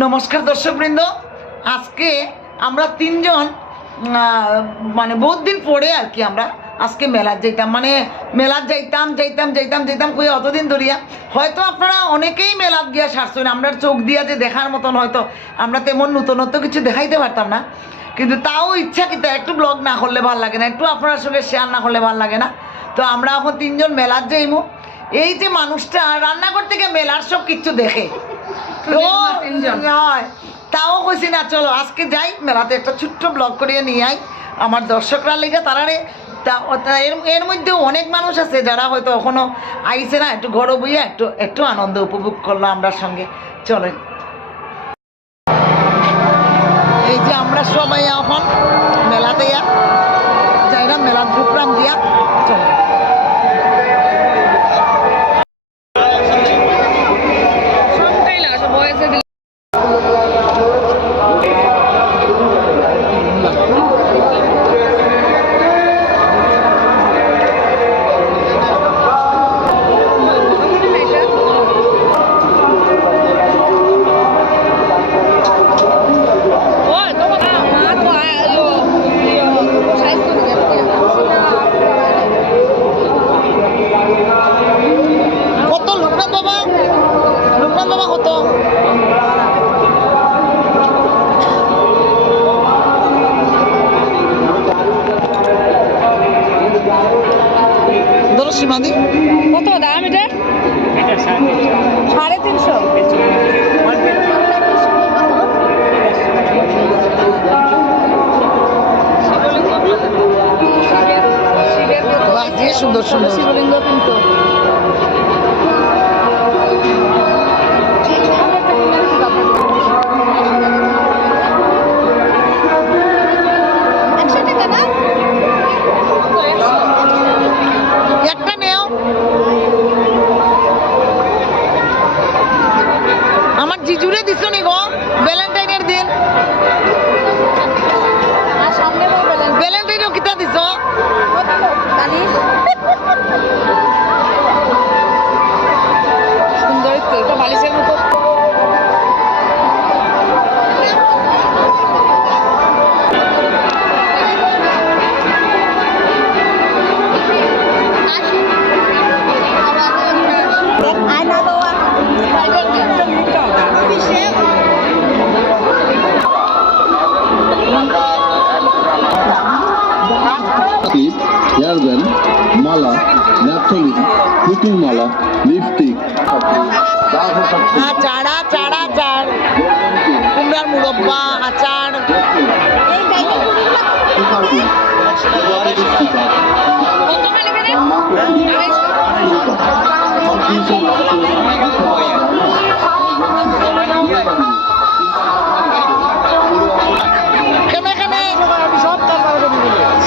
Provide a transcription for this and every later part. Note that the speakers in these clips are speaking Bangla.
নমস্কার দর্শকবৃন্দ, আজকে আমরা তিনজন মানে বহুত দিন পরে আর কি আমরা আজকে মেলার যাইতাম, মানে মেলার যাইতাম কই অতদিন ধরিয়া হয়তো আপনারা অনেকেই মেলার গিয়া সারছেন। আমরা চোখ দিয়া যে দেখার মতন হয়তো আমরা তেমন নতুনত্ব কিছু দেখাইতে পারতাম না, কিন্তু তাও ইচ্ছা কিন্তু একটু ব্লগ না করলে ভালো লাগে না, একটু আপনার সঙ্গে শেয়ার না করলে ভালো লাগে না। তো আমরা এখন তিনজন মেলার যাইমু। এই যে মানুষটা রান্নাঘর থেকে মেলার সব কিছু দেখে, তাও কইছি না চলো আজকে যাই মেলাতে, একটা ছোট্ট ব্লগ করিয়ে নিয়ে আই আমার দর্শকরা লেগে। তারারে এর মধ্যেও অনেক মানুষ আছে যারা হয়তো এখনো আইসে না, একটু ঘরে বইয়া একটু আনন্দ উপভোগ করলো আমরা সঙ্গে। চলেন, এই যে আমরা সবাই এখন মেলাতে যাই না, মেলার প্রোগ্রাম দিয়া চলো। সীমাদি কত দাম এটা? 350। সুন্দর সুন্দর শিবলিঙ্গ কিন্তু একটা নেও। আমার জিজুরে দিছো নি গো ভ্যালেন্টাইনের দিন? ভ্যালেন্টাইনও কিতা দিছ? সুন্দর তো, এটা বালিশের মতো। হেয়ারব্যান, মালা, ন্যাপথলিন, কুকিং মালা, লিপস্টিক, চাড়া কুমড়ার মুরব্বা, আচার,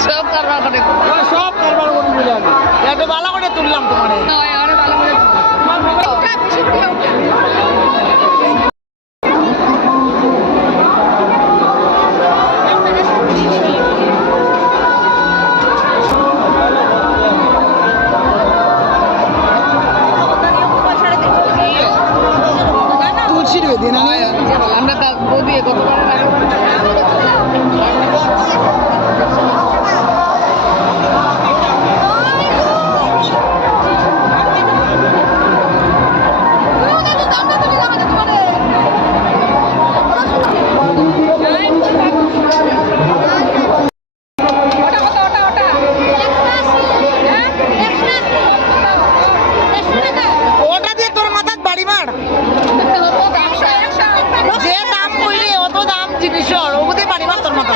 সব কারবার করি বলে আমি একটু ভালো করে তুললাম তোমার। তুলসির বেদি না আমরা তা বৌদি কতবার যে দাম কইলে অত দাম জিনিসের ওগুতে পারিবার তোর মাথা।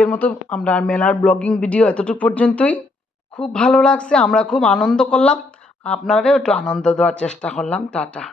আজকের মতো আমরা মেলার ব্লগিং ভিডিও এতটুকু পর্যন্তই। খুব ভালো লাগছে, আমরা খুব আনন্দ করলাম, আপনারাও একটু আনন্দ দেওয়ার চেষ্টা করলাম। টাটা।